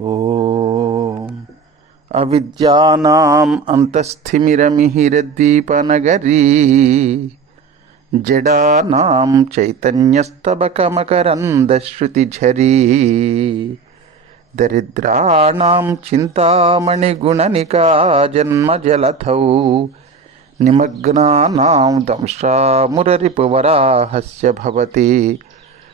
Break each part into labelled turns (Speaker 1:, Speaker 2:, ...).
Speaker 1: ఓం. అవిద్యానాం అంతస్థిమిరమిహిరద్వీపనగరీ జడానాం చైతన్యస్తబకమకరందశ్రుతిఝరీ దరిద్రాణం చింతామణిగుణనికా జన్మజలథౌ నిమగ్నానాం దంశామురరిపువరాహస్య భవతి.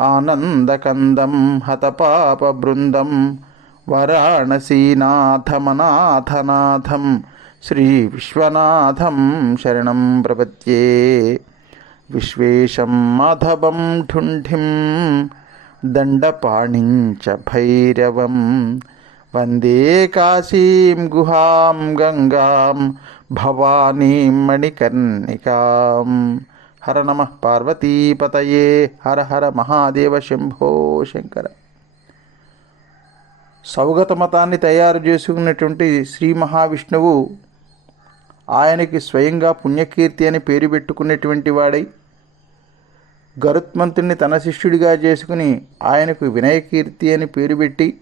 Speaker 1: ఆనందకందం హతపాప హతపాపబృందం వారాణసీనాథమనాథనాథం శ్రీవిశ్వనాథం శరణం ప్రపత్యే విశ్వేశం మాధవం ఢుంఢిం దండపాణిం చ భైరవం. వందే కాశీం గుహాం గంగాం భవానీం మణికర్ణికాం. హర నమ పార్వతీపతయే. హర హర మహాదేవ శంభో శంకర. సౌగత మతాన్ని తయారు చేసుకున్నటువంటి శ్రీ మహావిష్ణువు ఆయనకి స్వయంగా పుణ్యకీర్తి అని పేరు పెట్టుకున్నటువంటి వాడై గరుత్మంతుణ్ణి తన శిష్యుడిగా చేసుకుని ఆయనకు వినయకీర్తి అని పేరు పెట్టి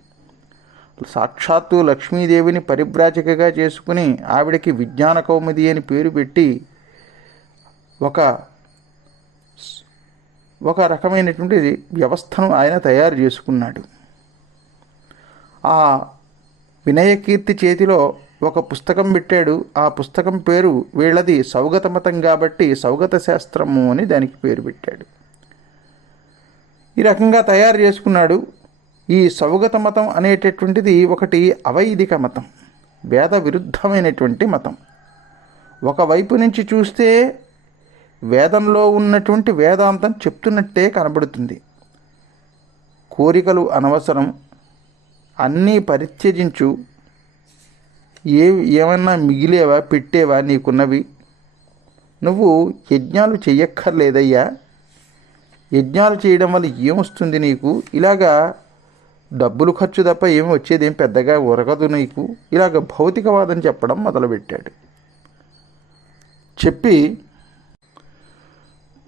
Speaker 1: సాక్షాత్తు లక్ష్మీదేవిని పరిభ్రాజకగా చేసుకుని ఆవిడకి విజ్ఞాన కౌముది అని పేరు పెట్టి ఒక ఒక రకమైనటువంటి వ్యవస్థను ఆయన తయారు చేసుకున్నాడు. ఆ వినయకీర్తి చేతిలో ఒక పుస్తకం పెట్టాడు. ఆ పుస్తకం పేరు వీళ్ళది సౌగత మతం కాబట్టి సౌగత శాస్త్రము అని దానికి పేరు పెట్టాడు. ఈ రకంగా తయారు చేసుకున్నాడు. ఈ సౌగత మతం అనేటటువంటిది ఒకటి అవైదిక మతం వేద విరుద్ధమైనటువంటి మతం. ఒకవైపు నుంచి చూస్తే వేదంలో ఉన్నటువంటి వేదాంతం చెప్తున్నట్టే కనబడుతుంది. కోరికలు అనవసరం. అన్నీ పరిత్యజించు. ఏ ఏమన్నా మిగిలేవా పెట్టేవా నీకున్నవి? నువ్వు యజ్ఞాలు చెయ్యక్కర్లేదయ్యా. యజ్ఞాలు చేయడం వల్ల ఏమొస్తుంది నీకు? ఇలాగా డబ్బులు ఖర్చు తప్ప ఏమి వచ్చేది ఏం పెద్దగా ఉరగదు నీకు. ఇలాగ భౌతికవాదం చెప్పడం మొదలుపెట్టాడు. చెప్పి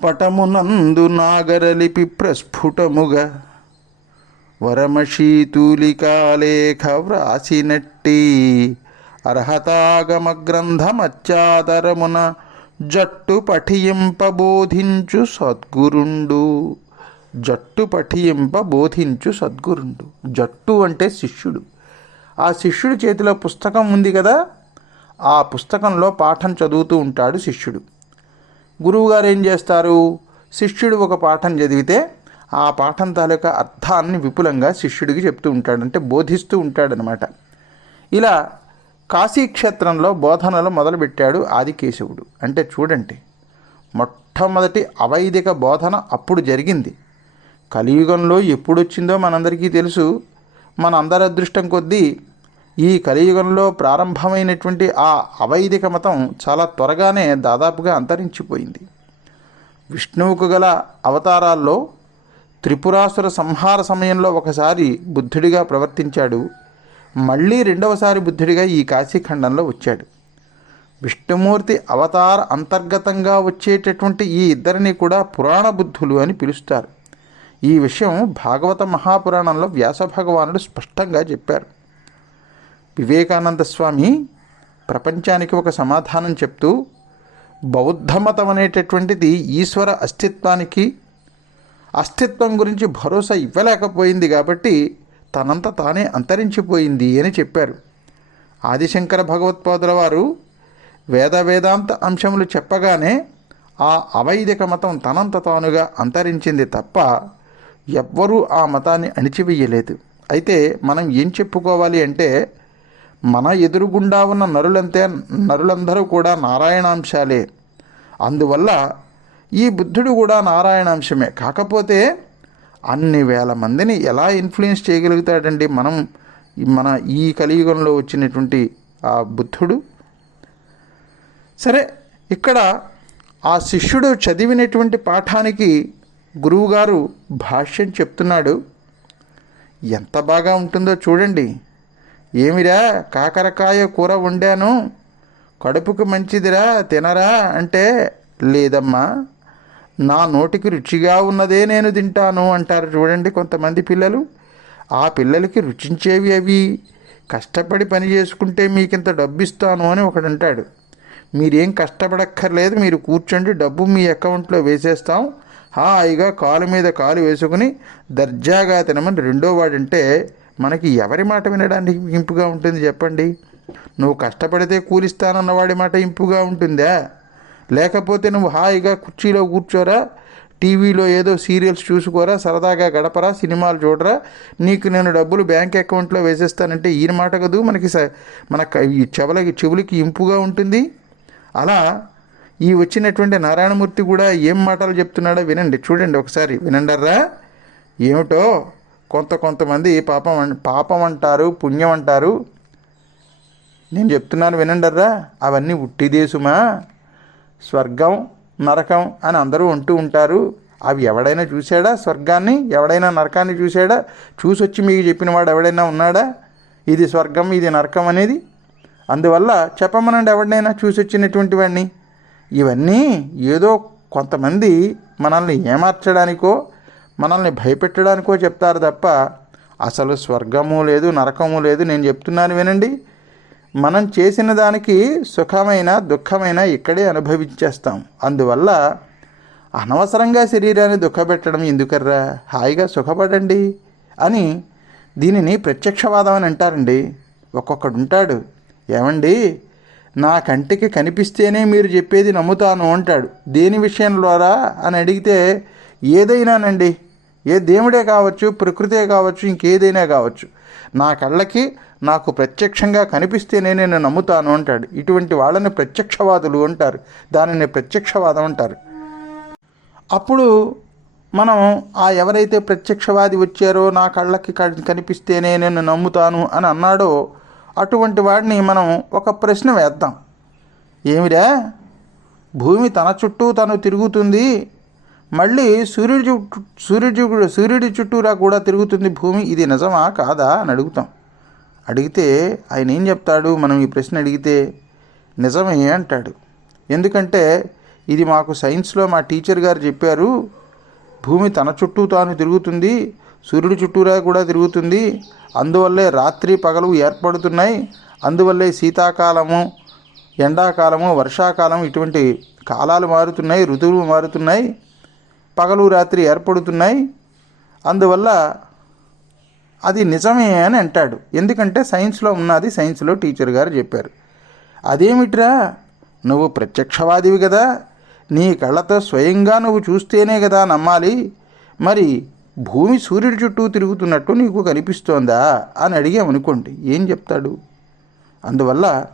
Speaker 1: పటమునందు నాగరలిపి ప్రస్ఫుటముగా వరమశీతూలికాలేఖ వ్రాసినట్టి అర్హతాగమ గ్రంథమత్యాదరమున జట్టు పఠింపబోధించు సద్గురుండు. జట్టు పఠింప బోధించు సద్గురుండు. జట్టు అంటే శిష్యుడు. ఆ శిష్యుడి చేతిలో పుస్తకం ఉంది కదా? ఆ పుస్తకంలో పాఠం చదువుతూ ఉంటాడు శిష్యుడు. గురువుగారు ఏం చేస్తారు? శిష్యుడు ఒక పాఠం చదివితే ఆ పాఠం తాలూకా అర్థాన్ని విపులంగా శిష్యుడికి చెప్తూ ఉంటాడు. అంటే బోధిస్తూ ఉంటాడనమాట. ఇలా కాశీక్షేత్రంలో బోధనలు మొదలుపెట్టాడు ఆదికేశవుడు. అంటే చూడండి మొట్టమొదటి అవైదిక బోధన అప్పుడు జరిగింది. కలియుగంలో ఎప్పుడొచ్చిందో మనందరికీ తెలుసు. మన అందరి అదృష్టం కొద్దీ ఈ కలియుగంలో ప్రారంభమైనటువంటి ఆ అవైదిక మతం చాలా త్వరగానే దాదాపుగా అంతరించిపోయింది. విష్ణువుకు గల అవతారాల్లో త్రిపురాసుర సంహార సమయంలో ఒకసారి బుద్ధుడిగా ప్రవర్తించాడు. మళ్ళీ రెండవసారి బుద్ధుడిగా ఈ కాశీఖండంలో వచ్చాడు. విష్ణుమూర్తి అవతార అంతర్గతంగా వచ్చేటటువంటి ఈ ఇద్దరిని కూడా పురాణ బుద్ధులు అని పిలుస్తారు. ఈ విషయం భాగవత మహాపురాణంలో వ్యాస భగవానుడు స్పష్టంగా చెప్పారు. వివేకానంద స్వామి ప్రపంచానికి ఒక సమాధానం చెప్తూ బౌద్ధమతం అనేటటువంటిది ఈశ్వర అస్తిత్వానికి అస్తిత్వం గురించి భరోసా ఇవ్వలేకపోయింది కాబట్టి తనంత తానే అంతరించిపోయింది అని చెప్పారు. ఆదిశంకర భగవత్పాదుల వారు వేద వేదాంత అంశములు చెప్పగానే ఆ అవైదిక మతం తనంత తానుగా అంతరించింది తప్ప ఎవ్వరూ ఆ మతాన్ని అణిచివేయలేదు. అయితే మనం ఏం చెప్పుకోవాలి అంటే మన ఎదురుగుండా ఉన్న నరులంతే నరులందరూ కూడా నారాయణాంశాలే. అందువల్ల ఈ బుద్ధుడు కూడా నారాయణాంశమే. కాకపోతే అన్ని వేల మందిని ఎలా ఇన్ఫ్లుయెన్స్ చేయగలుగుతాడండి మనం మన ఈ కలియుగంలో వచ్చినటువంటి ఆ బుద్ధుడు? సరే ఇక్కడ ఆ శిష్యుడు చదివినటువంటి పాఠానికి గురువుగారు భాష్యం చెప్తున్నాడు. ఎంత బాగా ఉంటుందో చూడండి. ఏమిరా? కాకరకాయ కూర వండాను. కడుపుకు మంచిదిరా తినరా అంటే లేదమ్మా. నా నోటికి రుచిగా ఉన్నదే నేను తింటాను అంటారు చూడండి కొంతమంది పిల్లలు. ఆ పిల్లలకి రుచించేవి అవి. కష్టపడి పని చేసుకుంటే మీకింత డబ్బు ఇస్తాను అని ఒకడు అంటాడు మీరేం కష్టపడక్కర్లేదు మీరు కూర్చోండి డబ్బు మీ అకౌంట్లో వేసేస్తాం. హాయిగా కాలు మీద కాలు వేసుకుని దర్జాగా తినమని రెండో వాడంటే మనకి ఎవరి మాట వినడానికి ఇంపుగా ఉంటుంది చెప్పండి? నువ్వు కష్టపడితే కూలిస్తానన్న వాడి మాట ఇంపుగా ఉంటుందా? లేకపోతే నువ్వు హాయిగా కుర్చీలో కూర్చోరా? టీవీలో ఏదో సీరియల్స్ చూసుకోరా? సరదాగా గడపరా? సినిమాలు చూడరా? నీకు నేను డబ్బులు బ్యాంక్ అకౌంట్లో వేసేస్తానంటే ఈయన మాట కదూ? మనకి స- మన క- చెవులకి చెవులకి ఇంపుగా ఉంటుంది? అలా ఈ వచ్చినటువంటి నారాయణమూర్తి కూడా ఏం మాటలు చెప్తున్నాడో వినండి. చూడండి ఒకసారి. వినండర్రా? ఏమిటో? కొంత కొంతమంది పాపం పాపం అంటారు పుణ్యం అంటారు. నేను చెప్తున్నాను వినండర్రా అవన్నీ ఉట్టిదేశమా? స్వర్గం నరకం అని అందరూ అంటూ ఉంటారు. అవి ఎవడైనా చూశాడా స్వర్గాన్ని? ఎవడైనా నరకాన్ని చూశాడా? చూసొచ్చి మీకు చెప్పిన వాడు ఎవడైనా ఉన్నాడా? ఇది స్వర్గం ఇది నరకం అనేది. అందువల్ల చెప్పమనండి ఎవడైనా చూసొచ్చినటువంటి వాడిని ఇవన్నీ ఏదో కొంతమంది మనల్ని ఏమార్చడానికో మనల్ని భయపెట్టడానికో చెప్తారు తప్ప అసలు స్వర్గము లేదు నరకము లేదు. నేను చెప్తున్నాను వినండి. మనం చేసిన దానికి సుఖమైన దుఃఖమైన ఇక్కడే అనుభవించేస్తాం. అందువల్ల అనవసరంగా శరీరాన్ని దుఃఖపెట్టడం ఎందుకర్రా? హాయిగా సుఖపడండి అని దీనిని ప్రత్యక్షవాదం అని అంటారండి. ఒక్కొక్కడు ఉంటాడు ఏమండి? నా కంటికి కనిపిస్తేనే మీరు చెప్పేది నమ్ముతాను అంటాడు. దేని విషయంలోరా? అని అడిగితే ఏదైనానండి? ఏ దేవుడే కావచ్చు ప్రకృతే కావచ్చు ఇంకేదైనా కావచ్చు. నా కళ్ళకి నాకు ప్రత్యక్షంగా కనిపిస్తేనే నేను నమ్ముతాను అంటాడు. ఇటువంటి వాళ్ళని ప్రత్యక్షవాదులు అంటారు. దానిని ప్రత్యక్షవాదం అంటారు. అప్పుడు మనం ఆ ఎవరైతే ప్రత్యక్షవాది వచ్చారో నా కళ్ళకి కనిపిస్తేనే నేను నమ్ముతాను అని అన్నాడో అటువంటి వాడిని మనం ఒక ప్రశ్న వేద్దాం. ఏమిరా? భూమి తన చుట్టూ తను తిరుగుతుంది మళ్ళీ సూర్యుడి సూర్యుడి సూర్యుడి చుట్టూరా కూడా తిరుగుతుంది భూమి. ఇది నిజమా? కాదా? అని అడుగుతాం. అడిగితే ఆయన ఏం చెప్తాడు? మనం ఈ ప్రశ్న అడిగితే నిజమే అంటాడు. ఎందుకంటే ఇది మాకు సైన్స్లో మా టీచర్ గారు చెప్పారు భూమి తన చుట్టూ తాను తిరుగుతుంది సూర్యుడి చుట్టూరా కూడా తిరుగుతుంది. అందువల్లే రాత్రి పగలు ఏర్పడుతున్నాయి. అందువల్లే శీతాకాలము ఎండాకాలము వర్షాకాలం ఇటువంటి కాలాలు మారుతున్నాయి ఋతువులు మారుతున్నాయి. పగలు రాత్రి ఏర్పడుతున్నాయి. అందువల్ల అది నిజమే అని అంటాడు. ఎందుకంటే సైన్స్లో ఉన్నది సైన్స్లో టీచర్ గారు చెప్పారు. అదేమిట్రా? నువ్వు ప్రత్యక్షవాదివి కదా నీ కళ్ళతో స్వయంగా నువ్వు చూస్తేనే కదా నమ్మాలి. మరి భూమి సూర్యుడి చుట్టూ తిరుగుతున్నట్టు నీకు కనిపిస్తోందా? అని అడిగామనుకోండి. ఏం చెప్తాడు? అందువల్ల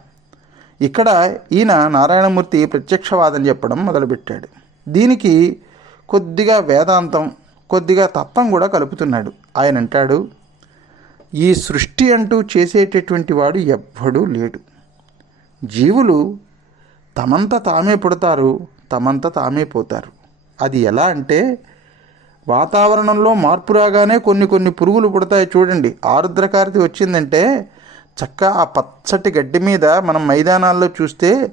Speaker 1: ఇక్కడ ఈయన నారాయణమూర్తి ప్రత్యక్షవాదం చెప్పడం మొదలుపెట్టాడు. దీనికి కొద్దిగా వేదాంతం కొద్దిగా తత్వం కూడా కలుపుతున్నాడు. ఆయన అంటాడు ఈ సృష్టి అంటూ చేసేటటువంటి వాడు ఎవ్వడూ లేడు. జీవులు తమంత తామే పుడతారు తమంత తామే పోతారు. అది ఎలా అంటే వాతావరణంలో మార్పు రాగానే కొన్ని కొన్ని పురుగులు పుడతాయి చూడండి. ఆరుద్రకారితి వచ్చిందంటే చక్క ఆ పచ్చటి గడ్డి మీద మనం మైదానాల్లో చూస్తే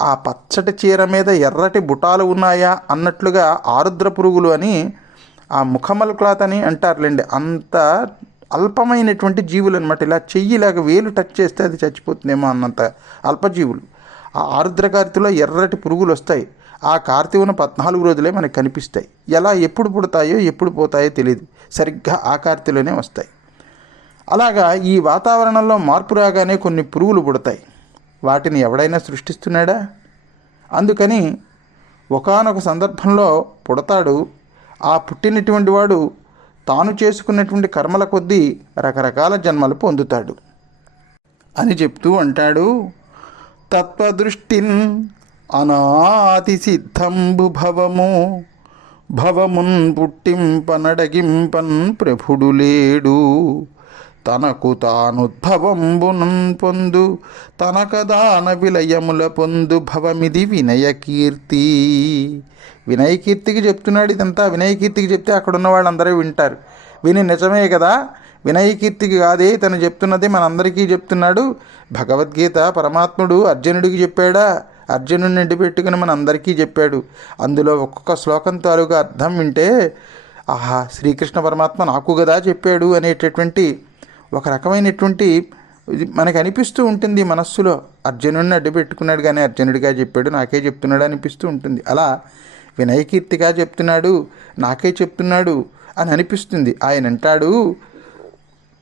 Speaker 1: ఆ పచ్చటి చీర మీద ఎర్రటి బుటాలు ఉన్నాయా అన్నట్లుగా ఆరుద్ర పురుగులు అని ఆ ముఖమల్ క్లాత్ అని అంటారులేండి. అంత అల్పమైనటువంటి జీవులు అనమాట ఇలా చెయ్యిలాగా వేలు టచ్ చేస్తే అది చచ్చిపోతుందేమో అన్నంత అల్పజీవులు. ఆ ఆరుద్ర కార్తిలో ఎర్రటి పురుగులు వస్తాయి. ఆ కార్తీ ఉన్న పద్నాలుగు రోజులే మనకు కనిపిస్తాయి. ఎలా ఎప్పుడు పుడతాయో ఎప్పుడు పోతాయో తెలియదు సరిగ్గా ఆ కార్తీలోనే వస్తాయి. అలాగా ఈ వాతావరణంలో మార్పు రాగానే కొన్ని పురుగులు పుడతాయి. వాటిని ఎవడైనా సృష్టిస్తున్నాడా? అందుకని ఒకానొక సందర్భంలో పుడతాడు. ఆ పుట్టినటువంటి వాడు తాను చేసుకున్నటువంటి కర్మల కొద్దీ రకరకాల జన్మలు పొందుతాడు. అని చెప్తూ అంటాడు. తత్వదృష్టిన్ అనాతి సిద్ధంబు భవము. భవమున్ పుట్టింపనడగింపన్ ప్రభుడు లేడు. తనకు తానుద్భవంబునం పొందు తనకదాన విలయముల పొందు భవమిది వినయకీర్తి వినయకీర్తికి చెప్తున్నాడు ఇదంతా. వినయకీర్తికి చెప్తే అక్కడ ఉన్న వాళ్ళందరూ వింటారు. విని నిజమే కదా? వినయకీర్తికి కాదే తను చెప్తున్నది మనందరికీ చెప్తున్నాడు. భగవద్గీత పరమాత్ముడు అర్జునుడికి చెప్పాడా? అర్జునుడిని నిండి పెట్టుకుని మన అందరికీ చెప్పాడు. అందులో ఒక్కొక్క శ్లోకం తాలూకా అర్థం వింటే ఆహా శ్రీకృష్ణ పరమాత్మ నాకు కదా చెప్పాడు అనేటటువంటి ఒక రకమైనటువంటి ఇది మనకు అనిపిస్తూ ఉంటుంది మనస్సులో అర్జునుడిని అడ్డు పెట్టుకున్నాడు కానీ అర్జునుడిగా చెప్పాడు నాకే చెప్తున్నాడు అనిపిస్తూ ఉంటుంది. అలా వినయకీర్తిగా చెప్తున్నాడు నాకే చెప్తున్నాడు అని అనిపిస్తుంది. ఆయన అంటాడు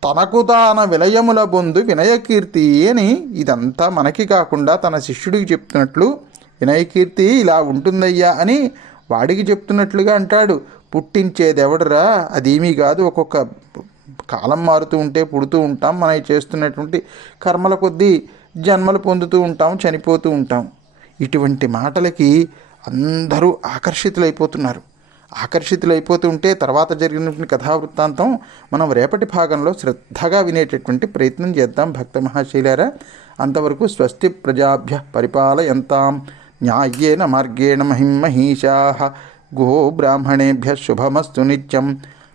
Speaker 1: తనకు తాన విలయముల బొందు వినయకీర్తి అని ఇదంతా మనకి కాకుండా తన శిష్యుడికి చెప్తున్నట్లు వినయకీర్తి ఇలా ఉంటుందయ్యా అని వాడికి చెప్తున్నట్లుగా అంటాడు. పుట్టించేది ఎవడరా అదేమీ కాదు ఒక్కొక్క కాలం మారుతూ ఉంటే పుడుతూ ఉంటాం. మనం చేస్తున్నటువంటి కర్మల కొద్దీ జన్మలు పొందుతూ ఉంటాం చనిపోతూ ఉంటాం. ఇటువంటి మాటలకి అందరూ ఆకర్షితులైపోతున్నారు. ఆకర్షితులైపోతూ ఉంటే తర్వాత జరిగినటువంటి కథావృత్తాంతం మనం రేపటి భాగంలో శ్రద్ధగా వినేటటువంటి ప్రయత్నం చేద్దాం. భక్త మహాశైలారా అంతవరకు స్వస్తి ప్రజాభ్య పరిపాలయంతాం. న్యాయేన మార్గేణ మహిమహీషా గో బ్రాహ్మణేభ్య శుభమస్తు నిత్యం.